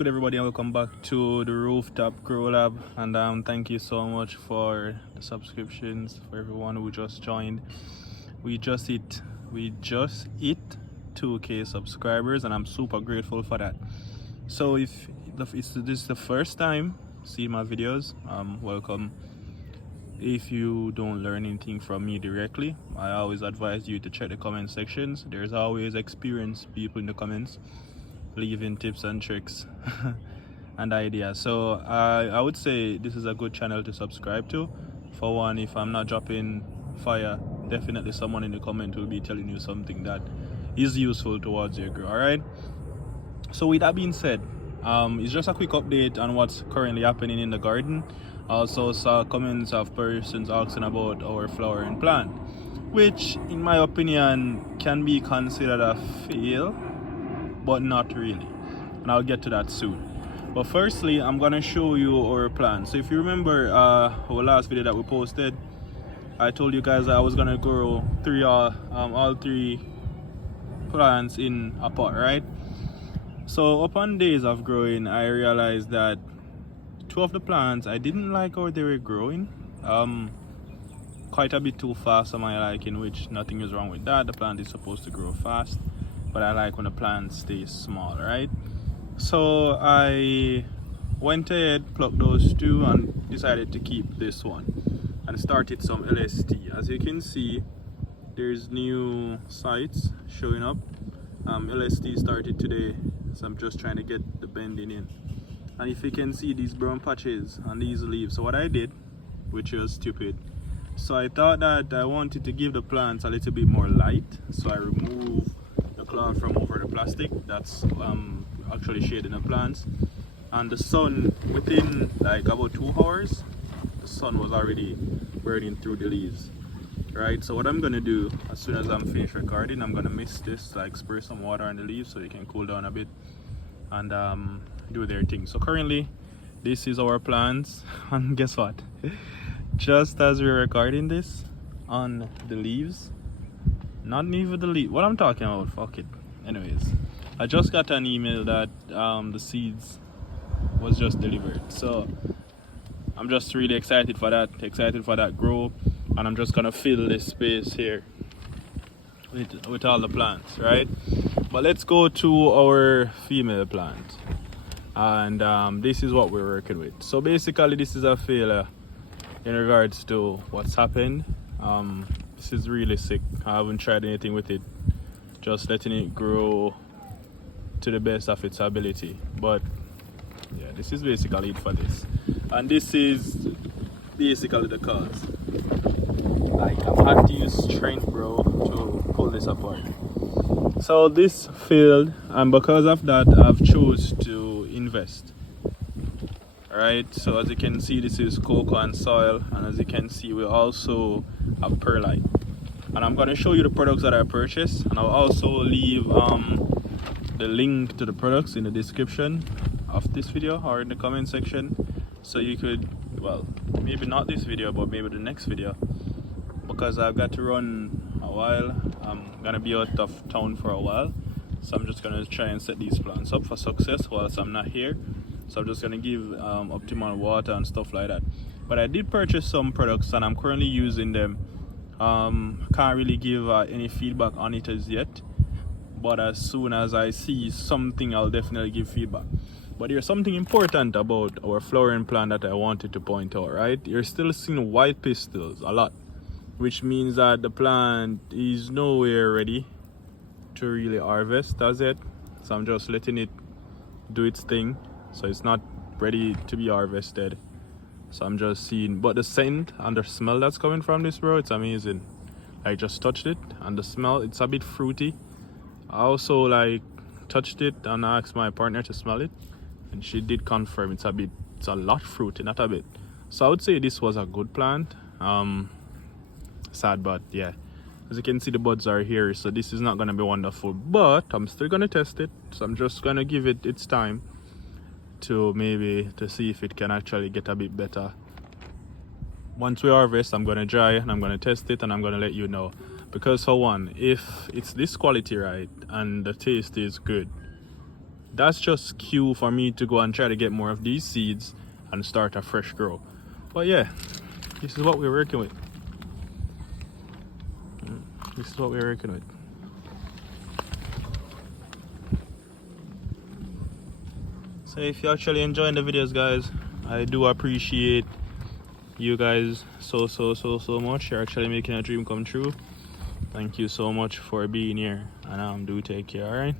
Good everybody, and welcome back to the Rooftop Grow Lab. And thank you so much for the subscriptions, for everyone who just joined. We just hit 2K subscribers, and I'm super grateful for that. So if this is the first time seeing my videos, welcome. If you don't learn anything from me directly, I always advise you to check the comment sections. There's always experienced people in the comments leaving tips and tricks and ideas. So I would say this is a good channel to subscribe to. For one, if I'm not dropping fire, definitely someone in the comment will be telling you something that is useful towards your growth. All right, so with that being said, it's just a quick update on what's currently happening in the garden. I also saw comments of persons asking about our flowering plant, which in my opinion can be considered a fail, but not really, and I'll get to that soon. But firstly, I'm gonna show you our plant. So if you remember our last video that we posted, I told you guys that I was gonna grow all three plants in a pot, right? So upon days of growing, I realized that two of the plants I didn't like how they were growing, quite a bit too fast for my liking, which nothing is wrong with that. The plant is supposed to grow fast, but I like when the plant stays small, right? So I went ahead, plucked those two, and decided to keep this one and started some LST. As you can see, there's new sites showing up. LST started today, so I'm just trying to get the bending in. And if you can see these brown patches on these leaves, so what I did, which was stupid, so I thought that I wanted to give the plants a little bit more light, so I removed the cloth from over the plastic that's actually shading the plants. And the sun, within like about 2 hours, the sun was already burning through the leaves, right? So what I'm gonna do, as soon as I'm finished recording, I'm gonna mist this, like spray some water on the leaves so it can cool down a bit and do their thing. So currently this is our plants, and guess what, just as we're recording this, on the leaves, not even the leaf, what I'm talking about, fuck it. Anyways, I just got an email that the seeds was just delivered, so I'm just really excited for that grow, and I'm just gonna fill this space here with all the plants, right? But let's go to our female plant, and this is what we're working with. So basically this is a failure in regards to what's happened. This is really sick. I haven't tried anything with it, just letting it grow to the best of its ability. But yeah, this is basically it for this, and this is basically the cause. Like, I've had to use strength, bro, to pull this apart. So this failed, and because of that I've chose to invest. Alright, so as you can see, this is cocoa and soil, and as you can see, we also have perlite. And I'm going to show you the products that I purchased, and I'll also leave the link to the products in the description of this video or in the comment section, so you could, well, maybe not this video, but maybe the next video, because I've got to run a while. I'm going to be out of town for a while, so I'm just going to try and set these plants up for success whilst I'm not here. So I'm just going to give optimal water and stuff like that. But I did purchase some products, and I'm currently using them. Can't really give any feedback on it as yet, but as soon as I see something, I'll definitely give feedback. But there's something important about our flowering plant that I wanted to point out, right? You're still seeing white pistils a lot, which means that the plant is nowhere ready to really harvest as yet. So I'm just letting it do its thing. So it's not ready to be harvested. So I'm just seeing, but the scent and the smell that's coming from this, bro, it's amazing. I just touched it, and the smell, it's a bit fruity. I also like touched it and I asked my partner to smell it, and she did confirm it's a lot fruity, not a bit. So I would say this was a good plant. Sad, but yeah, as you can see, the buds are here, so this is not gonna be wonderful, but I'm still gonna test it. So I'm just gonna give it its time to see if it can actually get a bit better. Once we harvest, I'm gonna dry and I'm gonna test it, and I'm gonna let you know. Because for one, if it's this quality, right, and the taste is good, that's just cue for me to go and try to get more of these seeds and start a fresh grow. But yeah, this is what we're working with. This is what we're working with. So if you're actually enjoying the videos, guys, I do appreciate you guys so much. You're actually making a dream come true. Thank you so much for being here, and do take care. All right.